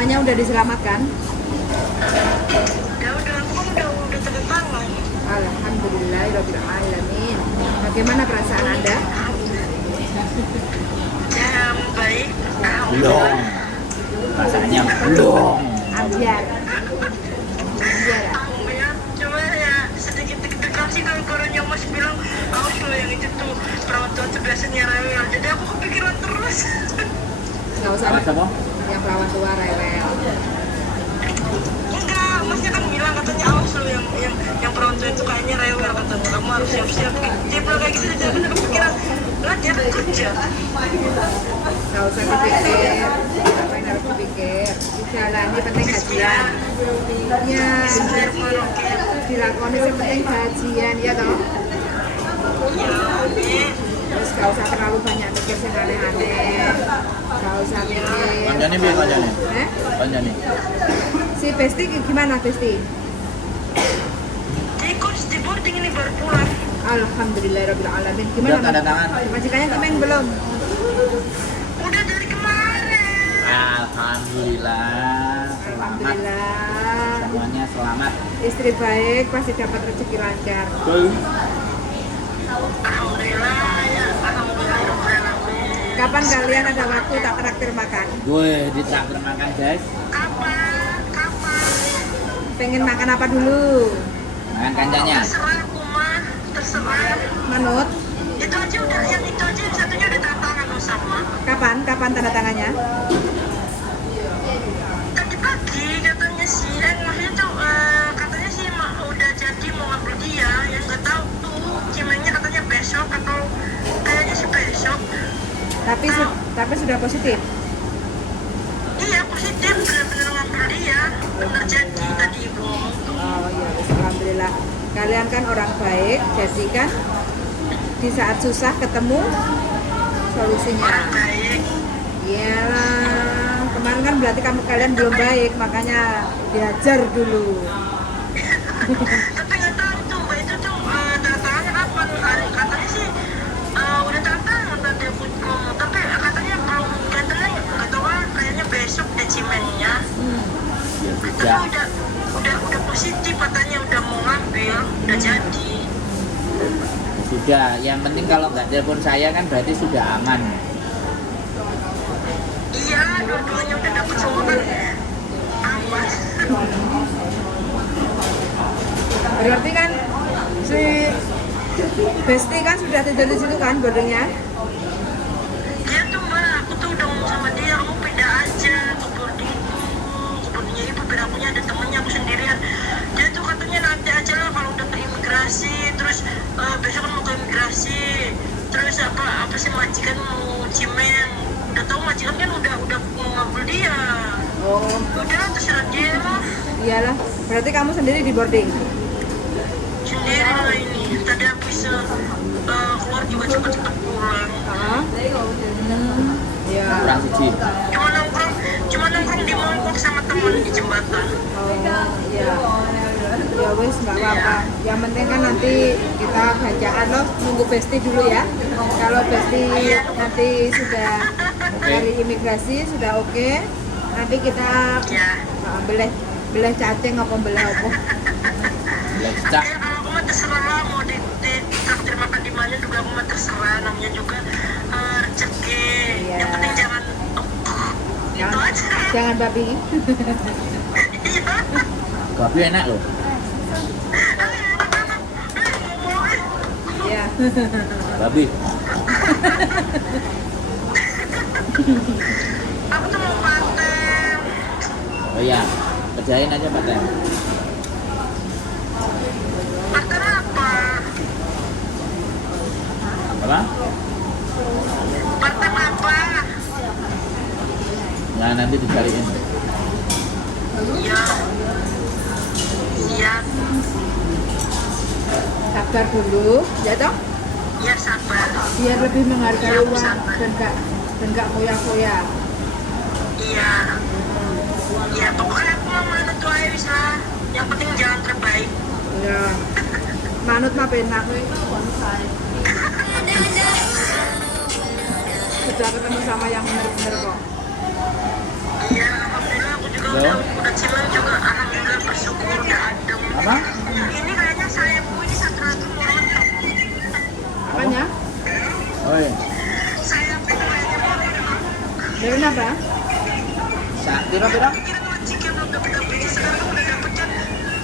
Semuanya udah diselamatkan? Ya udah, aku kan udah tanda tangan. Alhamdulillahirobbilalamin. Bagaimana perasaan Anda? Ya baik. Belum. Perasaannya belum. Ambiar. Ambiar. Ya, cuma ya sedikit deg-degan sih kalau gurunya Mas bilang, awas lo yang itu tuh perawat tua tuh biasanya rewel. Jadi aku kepikiran terus. Nggak usah. Apa sama? Yang perawat tua rewel. Enggak, Masnya kan bilang katanya awas lo yang perawat tua itu kayaknya rewel katanya. Kamu harus siap-siap. Dia bilang kayak gitu, jadi aku udah kepikiran. Lah dia kan kerja. Nggak usah dipikir. Apa yang harus dipikir? Jalani penting gajian. Ya, dilakoni yang penting gajian ya toh. Ya, amin. Terus gak usah terlalu banyak mikir yang aneh-aneh. Gak usah mikir. Panjani biar panjani. Panjani. Si Besti gimana Besti? Jadi coach di boarding ini baru pulang. Alhamdulillahirobbilalamin. Udah Gimana? tanda tangan. Majikannya kemarin belum? Udah dari kemarin. Alhamdulillah. Selamat. Alhamdulillah. Semuanya selamat. Istri baik pasti dapat rezeki lancar. Alhamdulillah ya, alhamdulillah. Kapan kalian ada waktu tak traktir makan? Gue ditraktir makan guys. Kapan? Pengen makan apa dulu? Makan kancanya. Terserah aku mah, terserah. Manut? Itu aja udah, yang itu aja yang satunya udah tanda tangan loh sama. Kapan? Kapan tanda tangannya? Tadi pagi katanya sih, maksudnya tuh katanya sih udah jadi mau ngambil dia, yang nggak tahu tuh cimengnya katanya besok atau kayaknya sih besok. Tapi sudah positif. Iya positif, benar-benar ngambil dia, benar jadi tadi ibu ngomong tuh. Oh iya, alhamdulillah. Kalian kan orang baik, jadi kan di saat susah ketemu solusinya. Orang baik. Iyalah, kemarin kan berarti kalian belum baik, makanya diajar dulu. Tapi nggak tahu tuh mbak itu tuh tanda tangannya kapan? Katanya sih udah tanda tangan tadi aku ngomong, tapi katanya belum katanya nggak tahu kan kayaknya besok deh cimennya. Ya Tapi sudah. udah positif katanya udah mau ngambil, udah jadi. Sudah. Yang penting kalau nggak telepon saya kan berarti sudah aman. Iya, dua-duanya udah dapet semua kan aman. Berarti kan si Besti kan sudah tidur di situ kan boardingnya? Dia tuh mbak, aku tuh udah ngomong sama dia, kamu pindah aja ke boardingnya ibu, biar akunya ada temennya, aku sendirian. Dia tuh katanya nanti aja lah kalau udah ke imigrasi, terus besok kan mau ke imigrasi, terus apa sih majikan mau cimeng, udah tahu majikan kan udah mau ngambil dia. Oh, Udah terserah dia lah, iyalah. Berarti kamu sendiri di boarding? sendiri lah ini. Tadi aku bisa keluar juga cepet-cepet pulang. Ah, ya. Kurang siji. Cuma nongkrong di Mongkok sama temen di jembatan. Oh, ya. Ya wes nggak apa-apa. Yang penting kan nanti kita bacaan loh, nunggu Besti dulu ya. Kalau Besti nanti sudah dari imigrasi sudah oke, nanti kita Ya. belah cacing apa belah apa. Lecak. Ya kalau aku mah terserah lah, mau di traktir makan di mana juga aku mah terserah, namanya juga rezeki. Iya. Yang penting jangan itu aja. Jangan babi. Iya. Babi enak loh. Ya. Babi. Aku tuh mau paten. Oh iya. Kerjain aja Pak Tem. Paten apa? Apa? Paten apa? Nah nanti dicariin. Iya. Iya. Sabar dulu, ya toh? Iya sabar. Biar lebih menghargai Iya, uang sabar. dan gak foya-foya. Iya. Ya pokoknya aku mau manut wae wis lah. Yang penting jalan terbaik. Ya. Manut mah penak. Sudah ketemu sama yang benar-benar kok. Iya, alhamdulillah aku juga udah cilang juga alhamdulillah bersyukur udah adem. Apa? Ini kayaknya sayapku ini satu-satu mau rontok. Apanya? Oh iya. Sayapku kayaknya mau rontok. Dari apa? Piro-piro? Kira ngelajikan udah dapet sekarang udah dapet kan.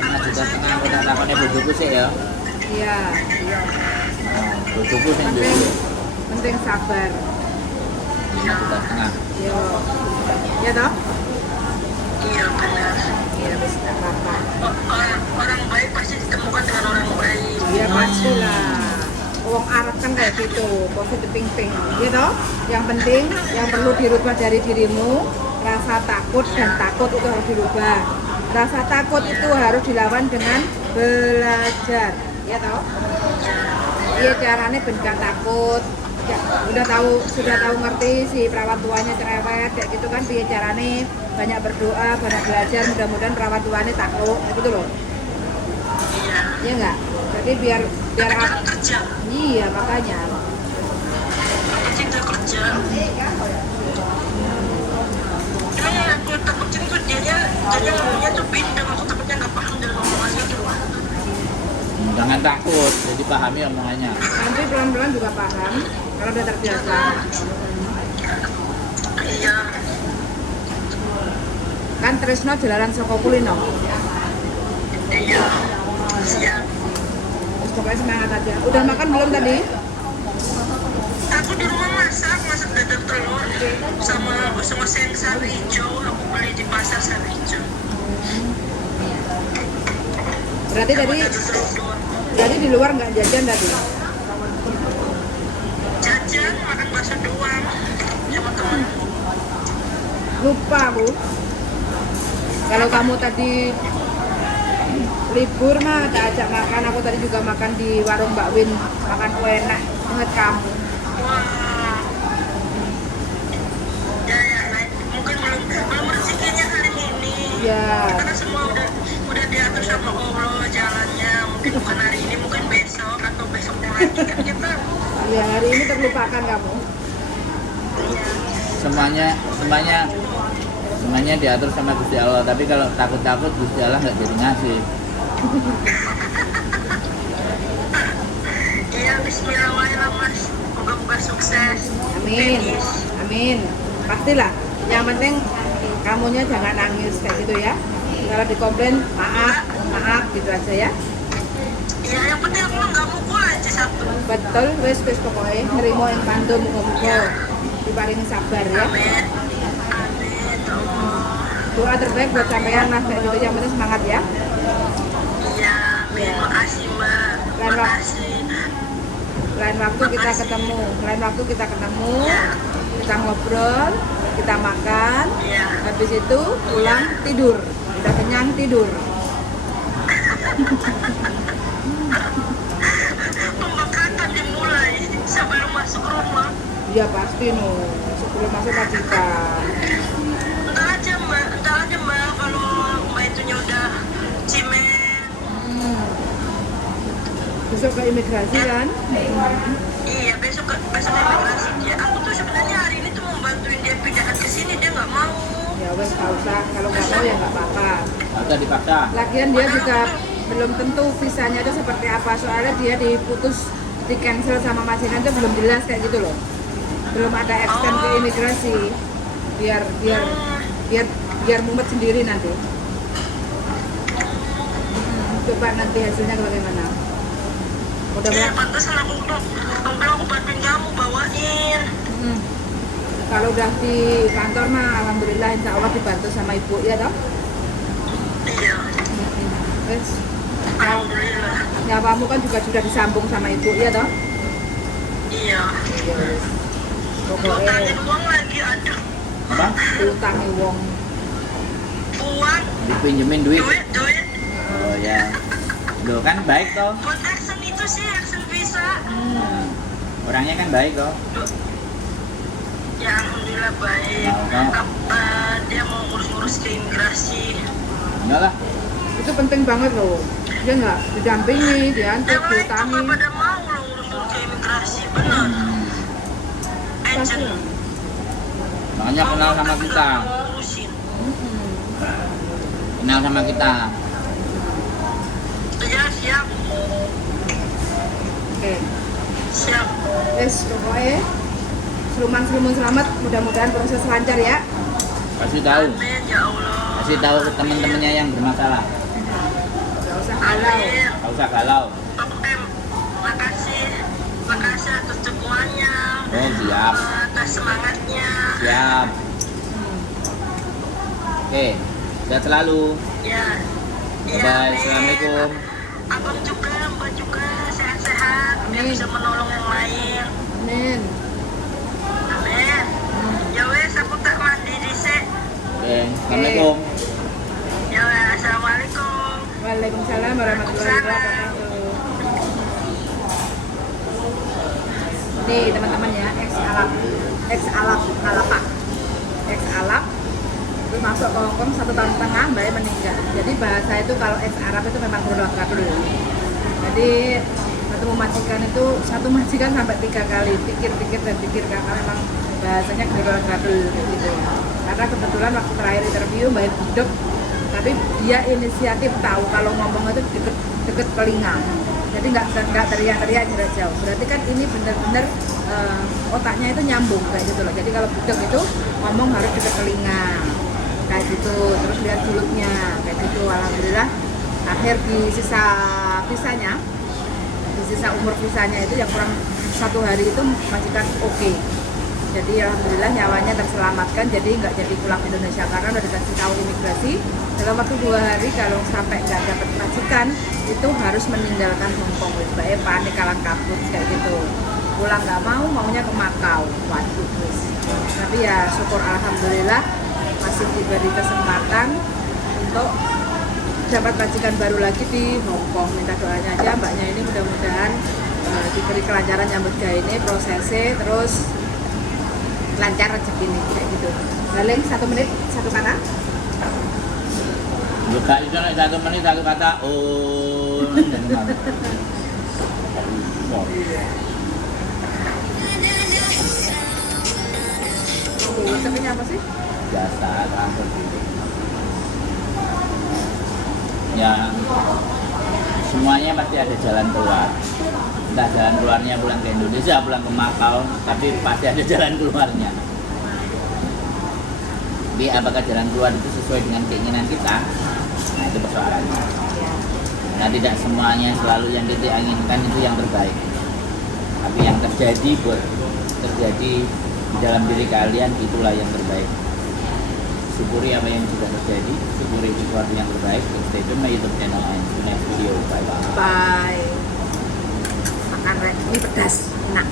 5,5 juta udah takonnya bojoku sih ya. Iya. Bojoku sing Penting, duwe penting sabar. 5,5 juta. Yo. Ya toh? Iya benar. Iya, wis enggak apa-apa. Orang baik pasti ditemukan dengan orang baik. Ya pastilah. Wong Arab kan kayak gitu, positive thinking, gitu. Yang penting, yang perlu dirubah dari dirimu, rasa takut dan takut itu harus dirubah. Rasa takut itu harus dilawan dengan belajar, ya toh? Iya caranya benar takut. Ya, sudah tahu ngerti si perawat tuanya cerewet kayak gitu kan, biar caranya banyak berdoa, banyak belajar, mudah-mudahan perawat tuanya takut, gitu loh. Iya. Iya enggak? Jadi biar Jangan kerja. iya makanya. Aku tidak kerja. Emang yang aku takutin tuh dia ngomongnya tuh bindeng. Aku takutnya nggak paham dan ngomongannya tuh. Jangan takut, jadi pahami omongannya. Nanti pelan-pelan juga paham kalau udah terbiasa. Iya. Kan Tresno jalanan saka kulino. Iya. Siap. Terus pokoknya semangat aja. Udah makan belum tadi? Aku di rumah masak dadar telur sama seng sawi hijau. Aku beli di pasar sawi hijau. Berarti Sama tadi dadar telur doang. berarti di luar nggak jajan tadi? Jajan makan bakso doang sama temen. Lupa aku. Kalau kamu tadi libur mah tak ajak makan, aku tadi juga makan di warung Mbak Win, makan kue enak banget kamu. Wah. Ya, mungkin belum rezekinya hari ini. Ya, Karena semua udah diatur sama Allah jalannya. Mungkin bukan hari ini, mungkin besok atau besok lagi kan kita. ya hari ini terlupakan kamu. Semuanya diatur sama Gusti Allah, tapi kalau takut-takut Gusti Allah nggak jadi ngasih. Iya, bismillahirrahmanirrahim mas. Moga-moga sukses. Amin, Finish. amin. Pastilah. Yang penting kamunya jangan nangis kayak gitu ya. Kalau dikomplain maaf gitu aja ya. Iya, yang penting aku nggak mukul aja satu. Betul, wes pokoknya nerimo yang pandu muga-muga diparingi sabar ya. Amin. Amin. Allah. Doa terbaik buat sampean lah kayak gitu, yang penting semangat ya. Iya, amin. Makasih mbak. Makasih. Lain waktu kita ketemu, kita ngobrol, kita makan, Iya. habis itu pulang tidur, udah kenyang tidur. Pembekatan dimulai sebelum masuk rumah. Iya pasti no, sebelum masuk majikan. Entar aja mbak kalau mbak itunya udah cimen. Besok ke imigrasi kan? Iya besok imigrasi dia. Aku tuh sebenarnya hari ini tuh mau bantuin dia pindahan ke sini, dia nggak mau. Ya wes nggak usah, kalau nggak mau ya nggak apa-apa. Atau dipaksa. Lagian dia juga belum tentu visanya itu seperti apa, soalnya dia diputus, di cancel sama majikan itu belum jelas kayak gitu loh. Belum ada extend ke imigrasi. Biar mumet sendiri nanti. Coba nanti hasilnya bagaimana. Iya Mudah-mudahan. pantesan aku bantuin kamu bawain. Kalau udah di kantor mah alhamdulillah insya Allah dibantu sama ibu ya toh. Iya. Terus Alhamdulillah. nyawamu kan juga sudah disambung sama ibu ya toh. Iya. Pokoknya Utangin uang lagi ada. Apa? utangi wong. Uang, Dipinjemin duit. duit. Oh ya. Loh kan baik toh. Buat action itu sih, action visa. Orangnya kan baik toh. Ya alhamdulillah baik. Dia mau ngurus-ngurus ke imigrasi. Enggak lah. Itu penting banget loh. Dia nggak didampingi, diantar, Yang lain tuh diutangi. nggak pada mau loh ngurus-ngurus ke imigrasi, benar. Pasti Agent. lah. Makanya kenal sama kita. Ngurusin. kenal sama kita. Iya, siap. Oke. Siap. Wes pokoknya seruman selamat, mudah-mudahan proses lancar ya. Kasih tahu, Amin, ya Allah. kasih tahu ke teman-temannya yang bermasalah. Gak usah halau. Amin. Gak usah galau. Oke, makasih atas dukungannya, Oh siap, atas semangatnya. siap. Oke, sehat selalu. Ya. Bye-bye, Amin. assalamualaikum. Abang juga, Mbak juga sehat-sehat, biar Amin. bisa menolong yang lain. Amin. Amin. Ya wes, aku tak mandi dhisik. Oke, assalamualaikum. Ya wes, assalamualaikum. Waalaikumsalam warahmatullahi wabarakatuh. Nih teman-teman ya, ex alap, terus masuk ke Hongkong 1,5 tahun, mbaknya meninggal. Jadi bahasa itu kalau ex Arab itu memang berulang-ulang. Jadi satu majikan sampai 3 kali pikir karena memang bahasanya berulang-ulang gitu. Karena kebetulan waktu terakhir interview mbak Budok, tapi dia inisiatif tahu kalau ngomong itu deket telinga, jadi nggak teriak-teriak jarak jauh. Berarti kan ini benar-benar otaknya itu nyambung kayak gitu loh. Jadi kalau Budok itu ngomong harus deket telinga kayak gitu, terus lihat julupnya kayak gitu. Alhamdulillah akhir di sisa visanya, di sisa umur visanya itu yang kurang 1 hari itu majikan oke. Jadi alhamdulillah nyawanya terselamatkan, jadi nggak jadi pulang Indonesia karena udah dikasih tahu imigrasi dalam waktu 2 hari kalau sampai nggak dapat majikan itu harus meninggalkan Hongkong. Mbaknya panik kalang kabut kayak gitu, pulang nggak maunya ke Makau. Waduh guys, tapi ya syukur alhamdulillah masih diberi kesempatan untuk dapat majikan baru lagi di Hongkong. Minta doanya aja mbaknya ini mudah-mudahan diberi kelancaran nyambut gawe ini prosesnya, terus lancar rezeki nih kayak gitu. Paling 1 menit 1 kata. Buka itu nih 1 menit 1 kata. Oh, Resepnya apa sih? jasa transfer dulu. Ya, semuanya pasti ada jalan keluar. Entah jalan keluarnya pulang ke Indonesia, pulang ke Makau, tapi pasti ada jalan keluarnya. Tapi apakah jalan keluar itu sesuai dengan keinginan kita? Nah itu persoalannya. Nah tidak semuanya selalu yang kita inginkan itu yang terbaik. Tapi yang terjadi di dalam diri kalian itulah yang terbaik. Syukuri apa yang sudah terjadi, syukuri sesuatu yang terbaik. Stay tune my YouTube channel and see you next video. Bye bye. Bye. Makan ini pedas, enak.